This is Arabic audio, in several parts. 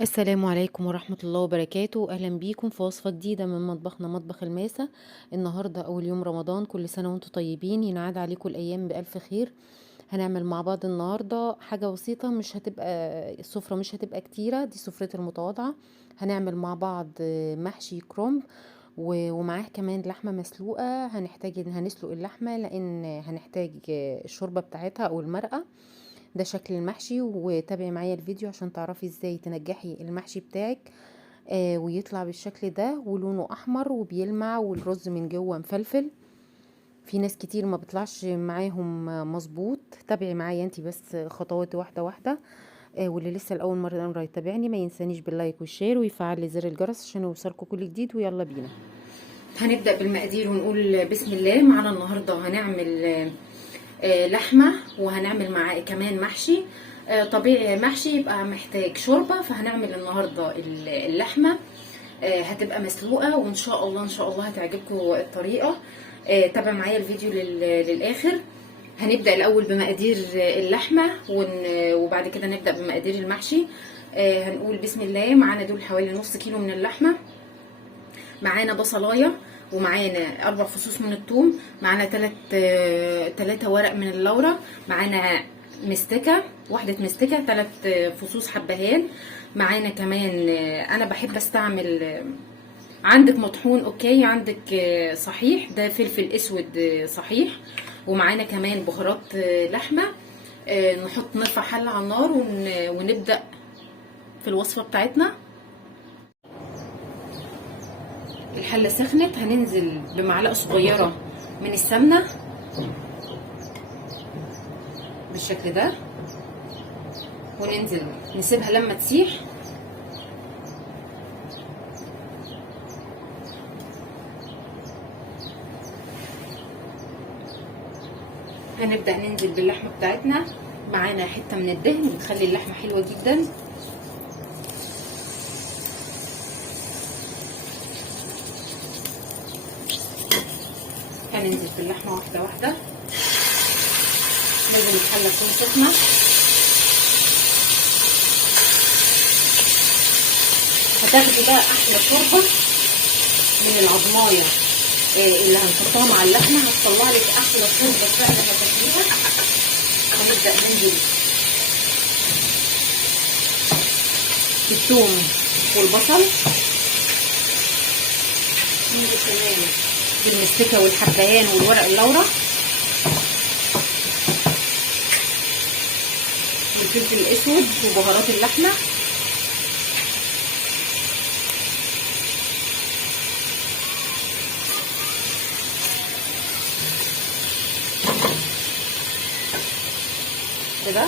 السلام عليكم ورحمة الله وبركاته. أهلا بيكم في وصفة جديدة من مطبخنا مطبخ الماسة. النهاردة أول يوم رمضان، كل سنة وانتم طيبين، ينعاد عليكم الأيام بألف خير. هنعمل مع بعض النهاردة حاجة بسيطة، مش هتبقى السفرة مش هتبقى كتيرة، دي سفرتي المتواضعة. هنعمل مع بعض محشي كرنب ومعاه كمان لحمة مسلوقة. هنسلق اللحمة لأن هنحتاج الشوربة بتاعتها أو المرقة. ده شكل المحشي، وتابعي معايا الفيديو عشان تعرفي ازاي تنجحي المحشي بتاعك ويطلع بالشكل ده ولونه احمر وبيلمع والرز من جوه مفلفل. في ناس كتير ما بيطلعش معاهم مظبوط. تابعي معايا انتي بس خطوات واحده واحده. واللي لسه لاول مره يتابعني ما ينسانيش باللايك والشير ويفعل لي زر الجرس عشان يوصلكوا كل جديد. ويلا بينا هنبدأ بالمقادير ونقول بسم الله. معانا النهاردة هنعمل لحمة، وهنعمل معاه كمان محشي. طبيعي محشي يبقى محتاج شوربة، فهنعمل النهاردة اللحمة هتبقى مسلوقة، وإن شاء الله إن شاء الله هتعجبكم الطريقة. تابع معايا الفيديو للآخر. هنبدأ الأول بمقادير اللحمة وبعد كده نبدأ بمقادير المحشي. هنقول بسم الله. معانا دول حوالي نص كيلو من اللحمة، معانا بصلايه، ومعانا 4 فصوص من الثوم، معانا 3 ورق من اللورة، معانا مستكه، واحده مستكه، 3 فصوص حبهان. معانا كمان انا بحب استعمل، عندك مطحون اوكي، عندك صحيح ده فلفل اسود صحيح. ومعانا كمان بهارات لحمه. نرفع حله على النار ونبدا في الوصفه بتاعتنا. الحله سخنت، هننزل بمعلقه صغيره من السمنه بالشكل ده، وننزل نسيبها لما تسيح. هنبدا ننزل باللحمه بتاعتنا. معانا حته من الدهن بتخلي اللحمه حلوه جدا. هننزل باللحمه واحده واحده. لازم الحله تكون سخنه. هتاخدي بقى احلى شوربه من العضمايه اللي هنحطها مع اللحمه، هتطلع لك احلى شوربه فعلا هتاكليها. هنبدا ننزل بالثوم والبصل، ننزل كمان بالمستكه والحبهان والورق اللورا والفلفل الاسود وبهارات اللحمه. كده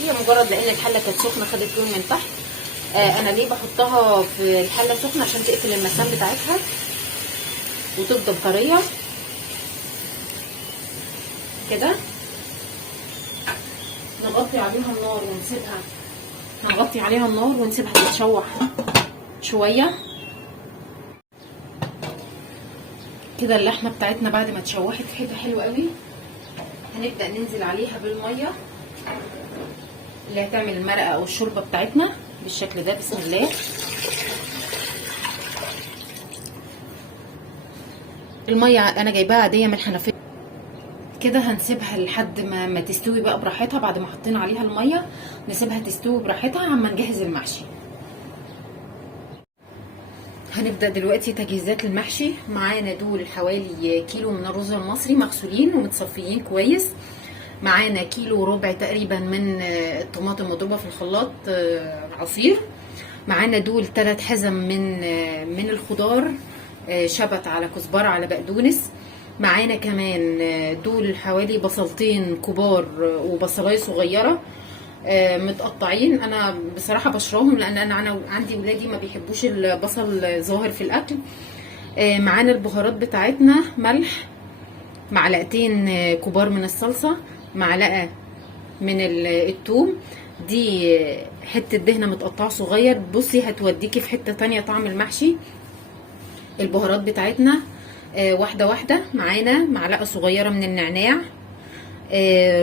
هي مجرد لان الحله كانت سخنه خدت لون من تحت. انا ليه بحطها في الحله سخنه؟ عشان تقفل المسام بتاعتها وتفضل طريه كده. نغطي عليها النار ونسيبها تتشوح شويه كده. اللحمه بتاعتنا بعد ما اتشوحت حته حلوه قوي، هنبدا ننزل عليها بالميه اللي هتعمل المرقه او الشوربه بتاعتنا بالشكل ده. بسم الله. الميه انا جايباها عاديه من الحنفيه كده. هنسيبها لحد ما تستوي بقى براحتها. بعد ما حطينا عليها الميه نسيبها تستوي براحتها عما نجهز المحشي. هنبدا دلوقتي تجهيزات المحشي. معانا دول حوالي كيلو من الرز المصري مغسولين ومتصفيين كويس. معانا كيلو ربع تقريبا من الطماطم مضروبه في الخلاط عصير. معانا دول 3 حزم من الخضار، شبت على كزبره على بقدونس. معانا كمان دول حوالي بصلتين كبار وبصلايه صغيره متقطعين. انا بصراحه بشراهم لان انا عندي ولادي ما بيحبوش البصل ظاهر في الاكل. معانا البهارات بتاعتنا: ملح، معلقتين كبار من الصلصه، معلقه من الثوم، دي حته دهنه متقطعه صغير. بصي هتوديكي في حته تانية طعم المحشي. البهارات بتاعتنا واحده واحده. معانا معلقه صغيره من النعناع،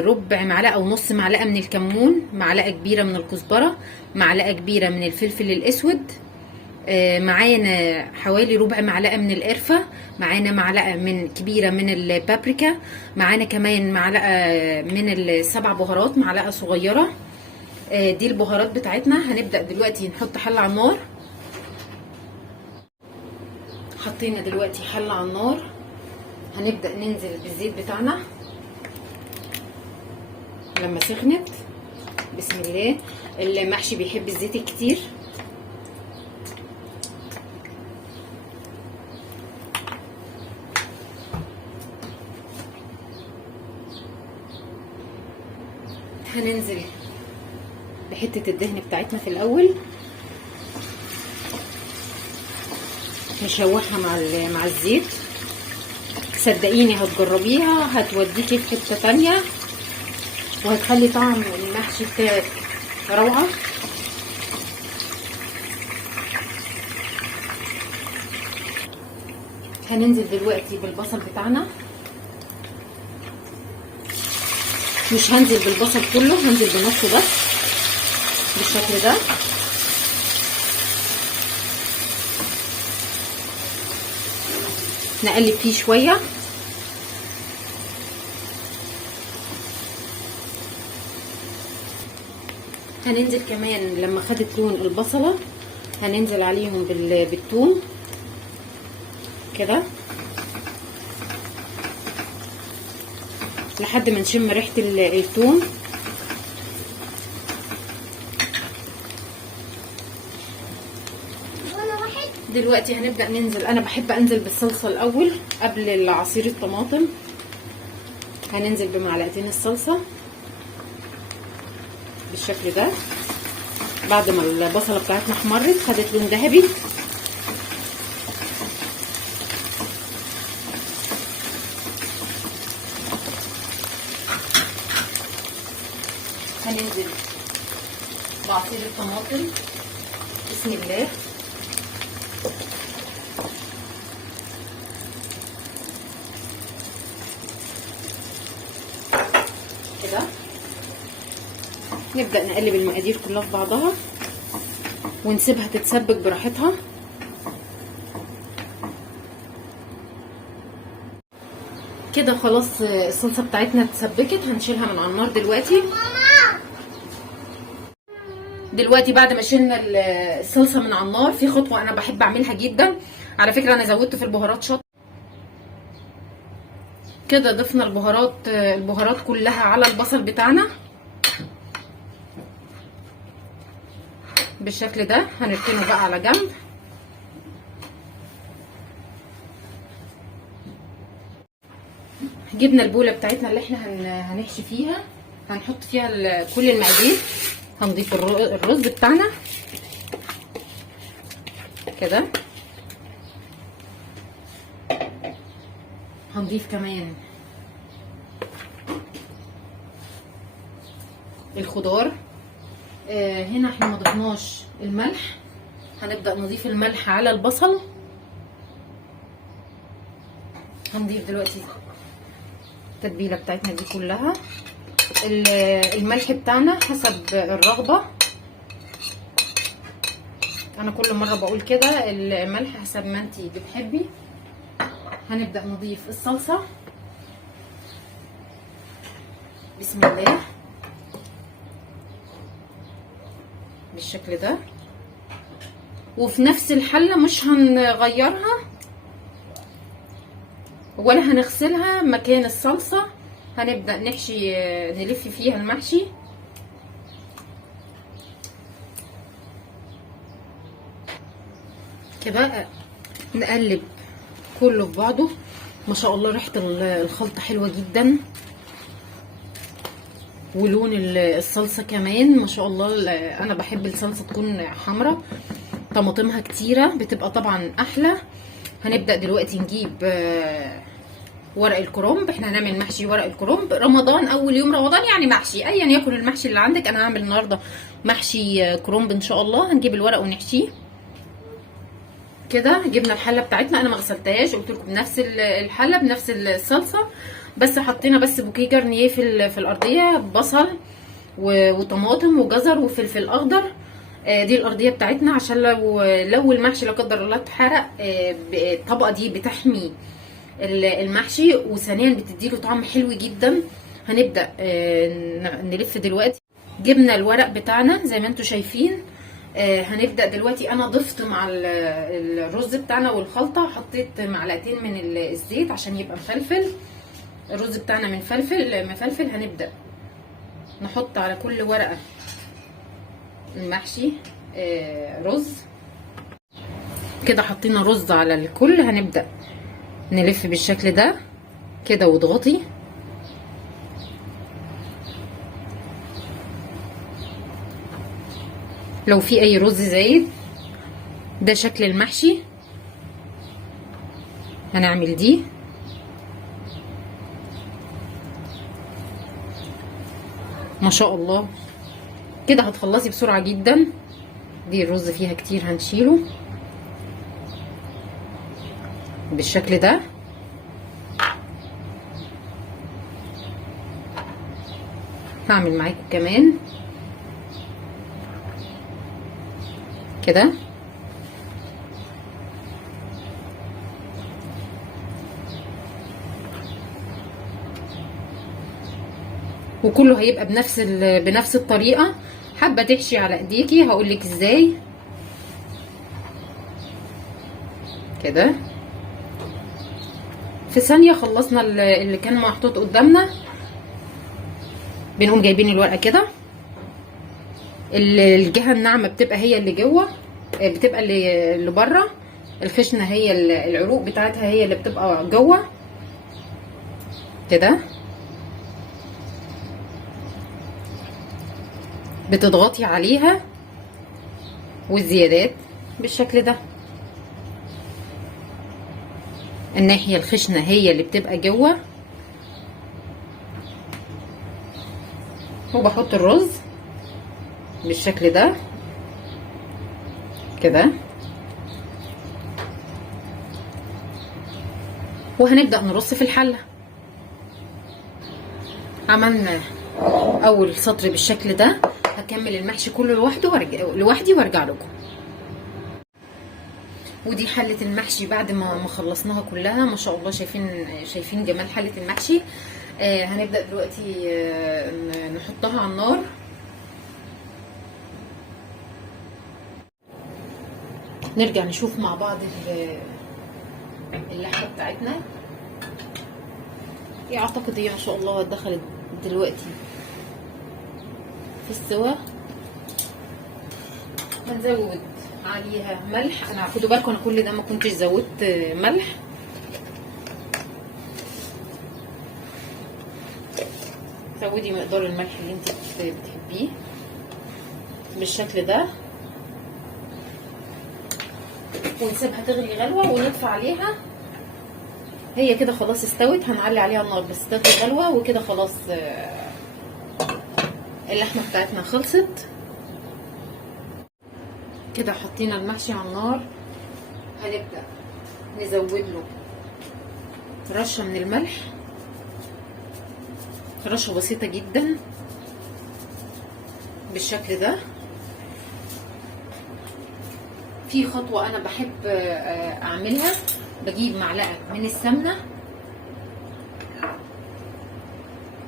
ربع معلقه او نص معلقه من الكمون، معلقه كبيره من الكزبره، معلقه كبيره من الفلفل الاسود، معانا حوالي ربع معلقه من القرفه، معانا معلقه كبيره من البابريكا، معانا كمان معلقه من السبع بهارات، معلقه صغيره. دي البهارات بتاعتنا. هنبدا دلوقتي نحط حله على النار. حطينا دلوقتي حله على النار، هنبدا ننزل بالزيت بتاعنا. لما سخنت، بسم الله، المحشي بيحب الزيت الكتير. هننزل بحته الدهن بتاعتنا في الاول، نشوحها مع الزيت. صدقيني هتجربيها هتوديكي في حته تانية، وهتخلي طعم المحشي بتاعك روعه. هننزل دلوقتي بالبصل بتاعنا. مش هنزل بالبصل كله، هنزل بنصه بس بالشكل ده. نقلب فيه شويه. هننزل كمان لما خدت لون البصله، هننزل عليهم بالثوم كده لحد ما نشم ريحه الثوم. دلوقتي هنبدا ننزل. انا بحب انزل بالصلصه الاول قبل عصير الطماطم. هننزل بمعلقتين الصلصه بالشكل ده. بعد ما البصله بتاعتنا احمرت خدت لون ذهبي، هننزل بعصير الطماطم. بسم الله. كده نبدأ نقلب المقادير كلها في بعضها ونسيبها تتسبك براحتها. كده خلاص الصلصة بتاعتنا اتسبكت. هنشيلها من على النار دلوقتي بعد ما شلنا الصلصة من على النار، في خطوة انا بحب اعملها جدا على فكرة. انا زودت في البهارات شطة. كده ضفنا البهارات كلها على البصل بتاعنا بالشكل ده. هنركنه بقى على جنب. جبنا البوله بتاعتنا اللي احنا هنحشي فيها، هنحط فيها كل المقادير. هنضيف الرز بتاعنا كده. هنضيف كمان الخضار. هنا احنا ما ضفناش الملح، هنبدأ نضيف الملح على البصل. هنضيف دلوقتي التتبيله بتاعتنا دي كلها. الملح بتاعنا حسب الرغبه. انا كل مره بقول كده، الملح حسب ما انتي بتحبي. هنبدأ نضيف الصلصه. بسم الله بالشكل ده. وفي نفس الحله مش هنغيرها ولا هنغسلها مكان الصلصه. هنبدأ نحشي، نلف فيها المحشي كده. نقلب كله في بعضه. ما شاء الله ريحه الخلطه حلوه جدا، ولون الصلصه كمان ما شاء الله. انا بحب الصلصه تكون حمراء، طماطمها كتيره بتبقى طبعا احلى. هنبدأ دلوقتي نجيب ورق الكرنب. احنا هنعمل محشي ورق الكرنب. رمضان، اول يوم رمضان يعني محشي ايا يكن المحشي اللي عندك. انا هعمل النهارده محشي كرنب ان شاء الله. هنجيب الورق ونحشيه كده. جبنا الحله بتاعتنا، انا ما غسلتهاش، قلت لكم بنفس الحله بنفس الصلصه. بس حطينا بس بوكيه جرنيه في الارضيه، بصل وطماطم وجزر وفلفل اخضر. دي الارضيه بتاعتنا، عشان لو المحشي لا قدر الله اتحرق، الطبقه دي بتحمي المحشي، وثانيا بتديله طعم حلو جدا. هنبدا نلف دلوقتي. جبنا الورق بتاعنا زي ما انتم شايفين. هنبدا دلوقتي. انا ضفت مع الرز بتاعنا والخلطه، حطيت معلقتين من الزيت عشان يبقى مفلفل. الرز بتاعنا مفلفل. هنبدا نحط على كل ورقه المحشي رز كده. حطينا رز على الكل. هنبدا نلف بالشكل ده كده واضغطي. لو في اي رز زايد، ده شكل المحشي. هنعمل دي ما شاء الله كده هتخلصي بسرعة جدا. دي الرز فيها كتير، هنشيله بالشكل ده. هعمل معاكم كمان كده. وكله هيبقى بنفس الطريقه. حابه تحشي على ايديكي هقولك ازاي كده. في ثانيه خلصنا اللي كان محطوط قدامنا. بنقوم جايبين الورقه كده. الجهه الناعمه بتبقى هي اللي جوه، بتبقى اللي بره. الخشنه هي العروق بتاعتها هي اللي بتبقى جوه كده. بتضغطي عليها والزيادات بالشكل ده. الناحيه الخشنه هي اللي بتبقى جوه. وبحط الرز بالشكل ده كده. وهنبدأ نرص في الحلة. عملنا اول سطر بالشكل ده. هكمل المحشي كله لوحدي وارجع لكم. ودي حلة المحشي بعد ما خلصناها كلها. ما شاء الله شايفين جمال حلة المحشي. هنبدأ دلوقتي نحطها على النار. نرجع نشوف مع بعض اللحمة بتاعتنا. اعتقد هي ما شاء الله دخلت دلوقتي في السوا. هنزود عليها ملح. انا خدوا بالكم انا كل ده ما كنتش زودت ملح. زودي مقدار الملح اللي انت بتحبيه بالشكل ده. ونسيبها تغلي غلوه ونطفي عليها. هي كده خلاص استوت. هنعلي عليها النار بس تغلي غلوه وكده خلاص. اللحمه بتاعتنا خلصت كده. حطينا المحشي على النار. هنبدأ نزود له رشة من الملح، رشة بسيطة جدا بالشكل ده. في خطوة انا بحب اعملها. بجيب معلقة من السمنة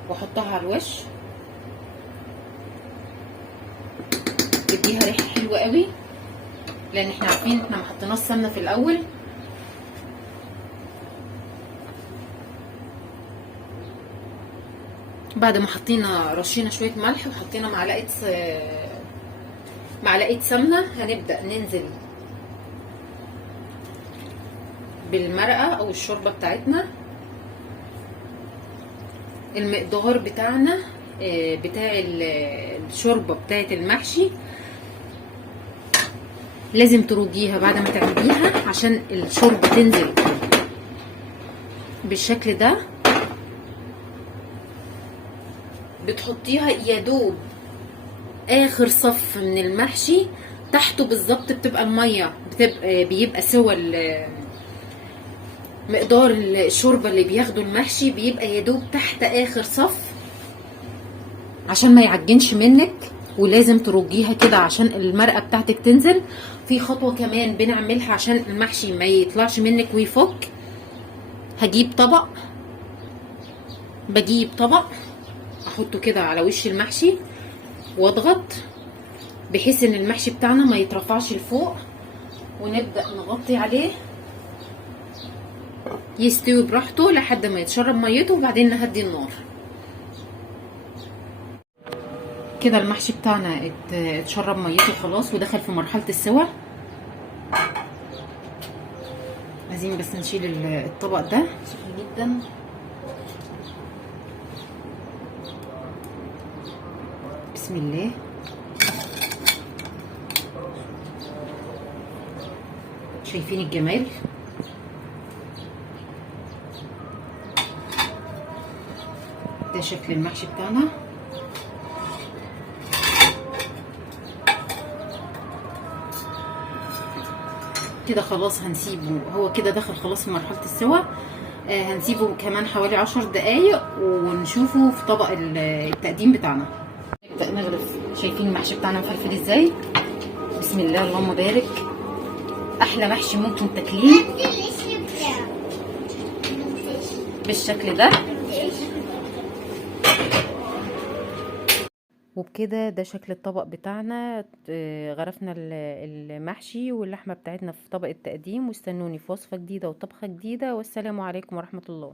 واحطها على الوش. تديها ريحة حلوة قوي، لان احنا عارفين احنا ما حطيناش سمنه في الاول. بعد ما رشينا شويه ملح وحطينا معلقه سمنه. هنبدا ننزل بالمرقه او الشوربه بتاعتنا. المقدار بتاعنا بتاع الشوربه بتاعت المحشي لازم ترجيها بعد ما تعمليها عشان الشوربه تنزل بالشكل ده. بتحطيها يا دوب اخر صف من المحشي. تحته بالظبط بتبقى الميه بيبقى سوى مقدار الشوربه اللي بياخده المحشي بيبقى يدوب تحت اخر صف عشان ما يعجنش منك، ولازم ترجيها كده عشان المرقه بتاعتك تنزل. في خطوه كمان بنعملها عشان المحشي ما يطلعش منك ويفك. بجيب طبق احطه كده على وش المحشي واضغط بحيث ان المحشي بتاعنا ما يترفعش لفوق، ونبدأ نغطي عليه يستوي براحته لحد ما يتشرب ميته، وبعدين نهدي النار. كده المحشي بتاعنا اتشرب ميته خلاص ودخل في مرحلة السوى. عايزين بس نشيل الطبق ده سخن جدا. بسم الله. شايفين الجمال؟ ده شكل المحشي بتاعنا. كده خلاص هنسيبه، هو كده دخل خلاص في مرحلة السوا. هنسيبه كمان حوالي 10 دقايق ونشوفه في طبق التقديم بتاعنا. نبدأ نغرف. شايفين المحشي بتاعنا مفلفل ازاي؟ بسم الله اللهم بارك. احلى محشي ممكن تاكليه بالشكل ده. وبكده ده شكل الطبق بتاعنا. غرفنا المحشي واللحمة بتاعتنا في طبق التقديم، واستنوني في وصفة جديدة وطبخة جديدة، والسلام عليكم ورحمة الله.